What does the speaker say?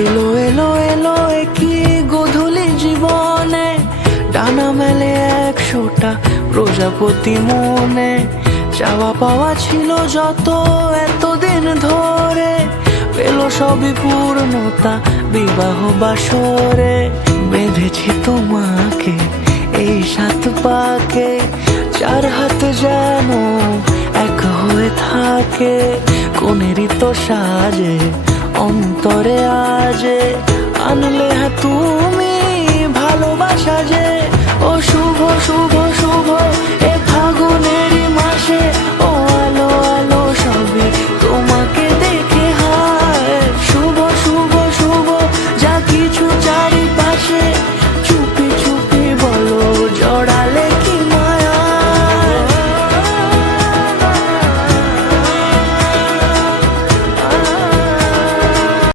এলো এলো এলো কি গোধূলি জীবনে, ডানা মেলে 100টা প্রজাপতি মনে। চাওয়া পাওয়া ছিল যত এতদিন ধরে, পেল সবই পূর্ণতা বিবাহ বাসরে। বেঁধেছি তোমাকে এই 7 পাকে, 4 হাত যেন এক হয়ে থাকে। কোনেরই তো সাজে অন্তরে আজে, আনলে তুমি ভালোবাসা যে। ও শুভ শুভ